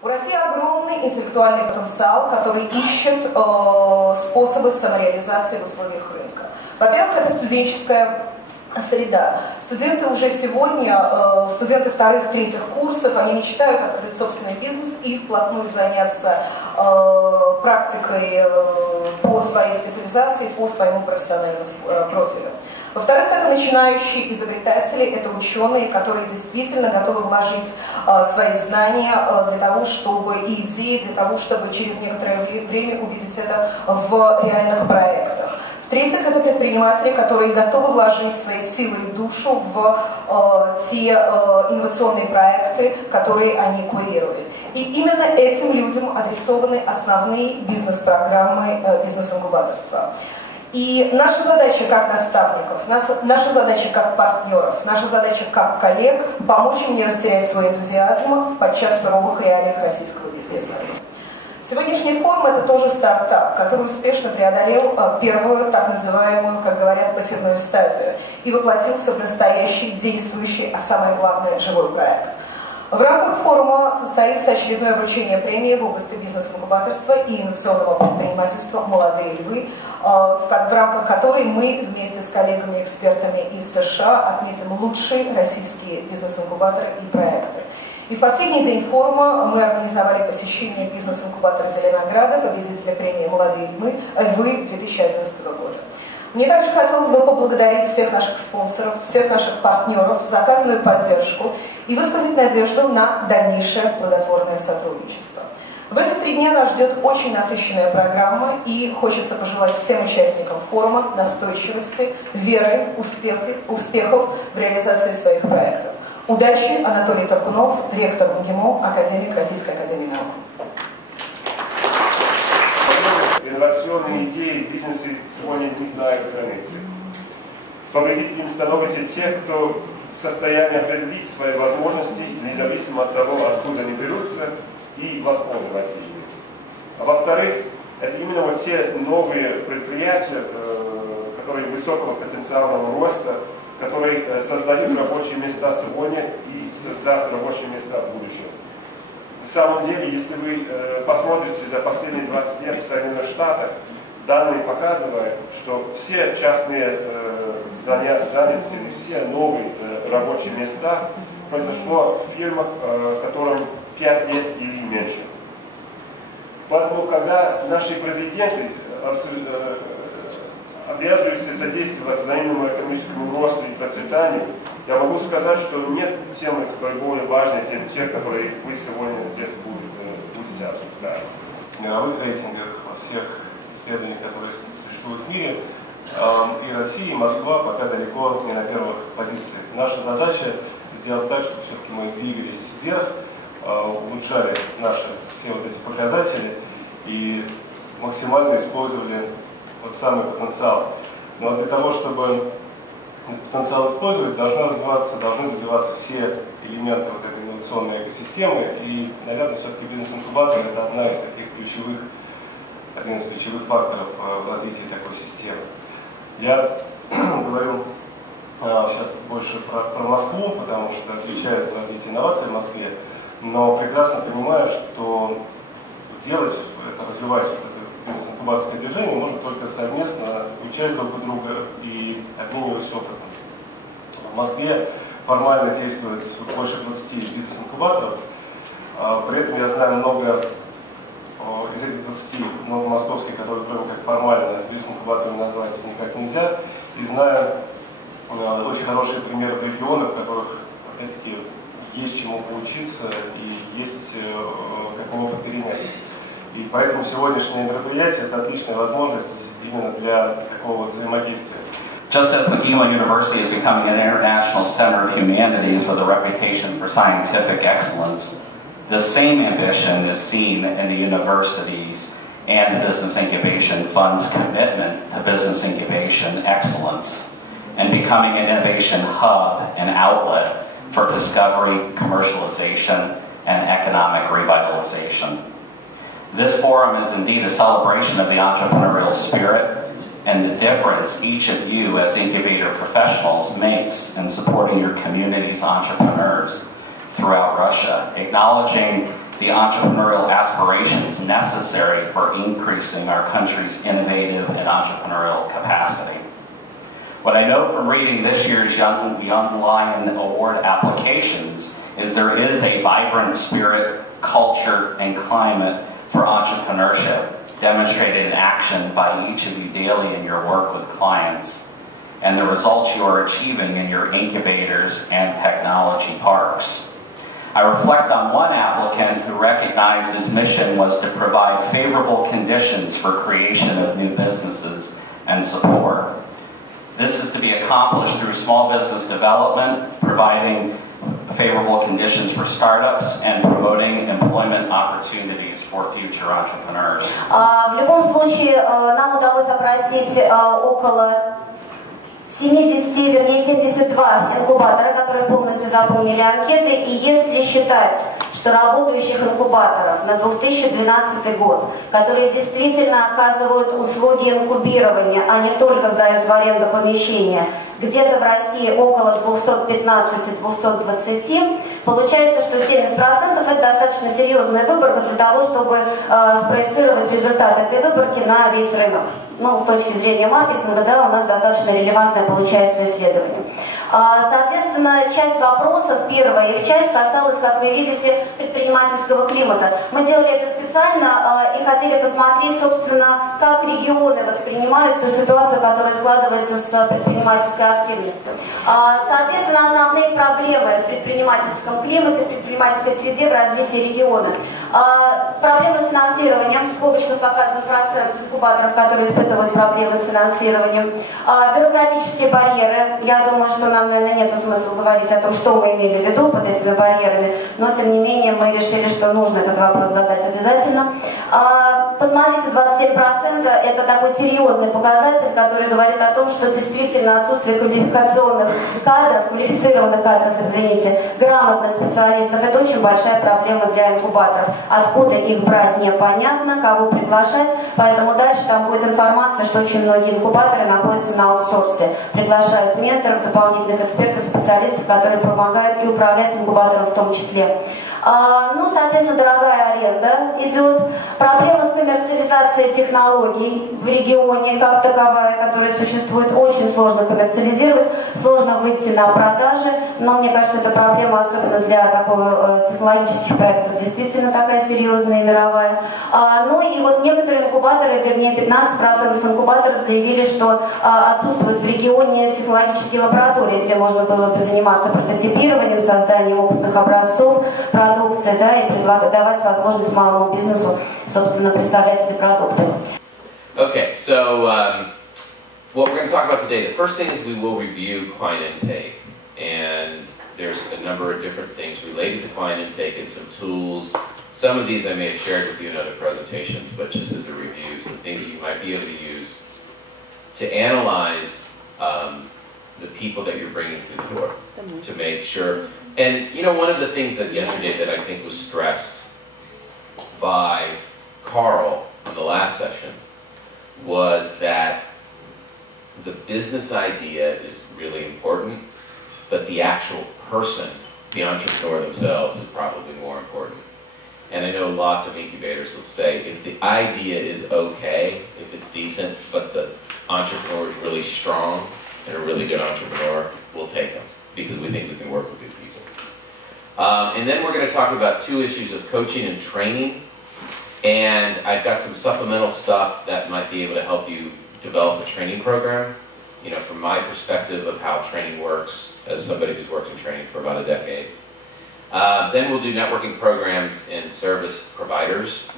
У России огромный интеллектуальный потенциал, который ищет способы самореализации в условиях рынка. Во-первых, это студенческая среда. Студенты уже сегодня, студенты вторых, третьих курсов, они мечтают открыть собственный бизнес и вплотную заняться практикой по своей специализации, по своему профессиональному профилю. Во-вторых, это начинающие изобретатели, это ученые, которые действительно готовы вложить свои знания для того, чтобы и идеи, для того, чтобы через некоторое время увидеть это в реальных проектах. В-третьих, это предприниматели, которые готовы вложить свои силы и душу в те инновационные проекты, которые они курируют. И именно этим людям адресованы основные бизнес-программы бизнес-инкубаторства. И наша задача как наставников, наша задача как партнеров, наша задача как коллег помочь им не растерять свой энтузиазм в подчас суровых реалиях российского бизнеса. Сегодняшний форум – это тоже стартап, который успешно преодолел первую, так называемую, как говорят, посевную стадию и воплотился в настоящий, действующий, а самое главное, живой проект. В рамках форума состоится очередное вручение премии в области бизнес-инкубаторства и инновационного предпринимательства «Молодые львы», в рамках которой мы вместе с коллегами-экспертами из США отметим лучшие российские бизнес-инкубаторы и проекты. И в последний день форума мы организовали посещение бизнес-инкубатора Зеленограда, победителя премии «Молодые львы» 2011 года. Мне также хотелось бы поблагодарить всех наших спонсоров, всех наших партнеров за оказанную поддержку и высказать надежду на дальнейшее плодотворное сотрудничество. В эти 3 дня нас ждет очень насыщенная программа, и хочется пожелать всем участникам форума настойчивости, веры, успехов в реализации своих проектов. Удачи! Анатолий Торкунов, ректор МГИМО, академик Российской академии наук. Инновационные идеи в бизнесе сегодня не знают границы. Победителями становятся те, кто в состоянии определить свои возможности, независимо от того, откуда они берутся, и воспользоваться ими. А во-вторых, это именно вот те новые предприятия, которые высокого потенциального роста, которые создают рабочие места сегодня и создаст рабочие места в будущем. На самом деле, если вы посмотрите за последние 20 лет в Соединенных Штатах, данные показывают, что все частные занятости, все новые рабочие места произошло в фирмах, которым 5 лет или меньше. Поэтому, когда наши президенты обязываются содействовать взаимному экономическому росту и процветанию, я могу сказать, что нет темы, которые более важные, чем те, которые вы сегодня здесь будете обсуждать. В мировых рейтингах, во всех исследованиях, которые существуют в мире, и Россия, и Москва пока далеко не на первых позициях. Наша задача сделать так, чтобы все-таки мы двигались вверх, улучшали наши все вот эти показатели и максимально использовали вот самый потенциал. Но для того, чтобы потенциал использовать, должны развиваться все элементы вот этой инновационной экосистемы. И, наверное, все-таки бизнес-инкубатор – это один из ключевых факторов в развитии такой системы. Я говорю сейчас больше про Москву, потому что отвечаю за развитие инноваций в Москве, но прекрасно понимаю, что делать это, развивать это бизнес-инкубаторское движение можно только совместно, учась друг у друга и обмениваясь опытом. В Москве формально действует больше 20 бизнес-инкубаторов, при этом я знаю много из этих 20, много московских, которые кроме как формально бизнес-инкубаторами назвать никак нельзя, и знаю очень хорошие примеры в регионах, в которых, опять-таки, есть чему поучиться и есть какой опыт перенять. И поэтому сегодняшнее мероприятие – это отличная возможность именно для такого вот взаимодействия. Just as McGill University is becoming an international center of humanities with a reputation for scientific excellence, the same ambition is seen in the universities and the Business Incubation Fund's commitment to business incubation excellence and becoming an innovation hub and outlet for discovery, commercialization, and economic revitalization. This forum is indeed a celebration of the entrepreneurial spirit and the difference each of you as incubator professionals makes in supporting your community's entrepreneurs throughout Russia, acknowledging the entrepreneurial aspirations necessary for increasing our country's innovative and entrepreneurial capacity. What I know from reading this year's Young Lion Award applications is there is a vibrant spirit, culture, and climate for entrepreneurship demonstrated in action by each of you daily in your work with clients and the results you are achieving in your incubators and technology parks. I reflect on one applicant who recognized his mission was to provide favorable conditions for creation of new businesses and support. This is to be accomplished through small business development, providing favorable conditions for startups, and promoting employment opportunities for future entrepreneurs. В любом случае, нам удалось опросить около 70, вернее 72 инкубатора, которые полностью заполнили анкеты, и если считать, что работающих инкубаторов на 2012 год, которые действительно оказывают услуги инкубирования, а не только сдают в аренду помещения, где-то в России около 215-220, получается, что 70% это достаточно серьезная выборка для того, чтобы спроецировать результат этой выборки на весь рынок. Ну, с точки зрения маркетинга, да, у нас достаточно релевантное получается исследование. Соответственно, часть вопросов, первая их часть касалась, как вы видите, предпринимательского климата. Мы делали это специально и хотели посмотреть, собственно, как регионы воспринимают ту ситуацию, которая складывается с предпринимательской активностью. Соответственно, основные проблемы в предпринимательском климате, в предпринимательской среде в развитии региона. Проблемы с финансированием, в скобочках показан процент инкубаторов, которые испытывают проблемы с финансированием. Бюрократические барьеры. Я думаю, что нам, наверное, нет смысла говорить о том, что мы имели в виду под этими барьерами, но, тем не менее, мы решили, что нужно этот вопрос задать обязательно. Посмотрите, 27% это такой серьезный показатель, который говорит о том, что действительно отсутствие квалификационных кадров, квалифицированных кадров, извините, грамотных специалистов, это очень большая проблема для инкубаторов. Откуда их брать непонятно, кого приглашать, поэтому дальше там будет информация, что очень многие инкубаторы находятся на аутсорсе, приглашают менторов, дополнительных экспертов, специалистов, которые помогают и управлять инкубатором в том числе. Ну, соответственно, дорогая аренда идет. Проблема с коммерциализацией технологий в регионе как таковая, которая существует, очень сложно коммерциализировать, сложно выйти на продажи, но мне кажется, эта проблема, особенно для такого технологических проектов, действительно такая серьезная, мировая. Ну и вот некоторые инкубаторы, вернее 15% инкубаторов заявили, что отсутствуют в регионе технологические лаборатории, где можно было бы заниматься прототипированием, созданием опытных образцов, продукции, да, и давать возможность малому бизнесу, собственно, представлять эти продукты. Okay, so what we're going to talk about today, the first thing is we will review client intake, and there's a number of different things related to client intake and some tools. Some of these I may have shared with you in other presentations, but just as a review, some things you might be able to use to analyze the people that you're bringing through the door, to make sure. And you know, one of the things that yesterday that I think was stressed by Carl on the last session was that the business idea is really important, but the actual person, the entrepreneur themselves, is probably more important. And I know lots of incubators will say, if the idea is okay, if it's decent, but the entrepreneur is really strong and a really good entrepreneur, we'll take them because we think we can work with these people. And then we're going to talk about two issues of coaching and training. And I've got some supplemental stuff that might be able to help you develop a training program, you know, from my perspective of how training works as somebody who's worked in training for about a decade. Then we'll do networking programs and service providers.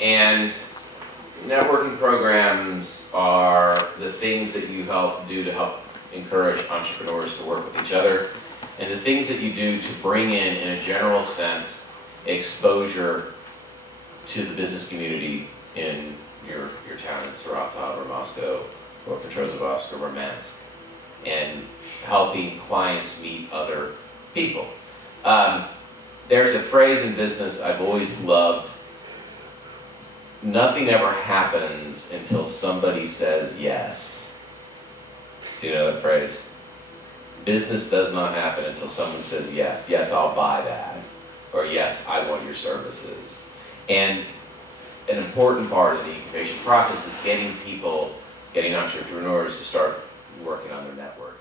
And networking programs are the things that you do to help encourage entrepreneurs to work with each other, and the things that you do to bring in a general sense, exposure to the business community in your town in Saratov or Moscow or Petrozavodsk or Murmansk, and helping clients meet other people. There's a phrase in business I've always loved: nothing ever happens until somebody says yes. Do you know that phrase? Business does not happen until someone says yes. Yes, I'll buy that. or yes, I want your services. And an important part of the incubation process is getting people, getting entrepreneurs to start working on their network.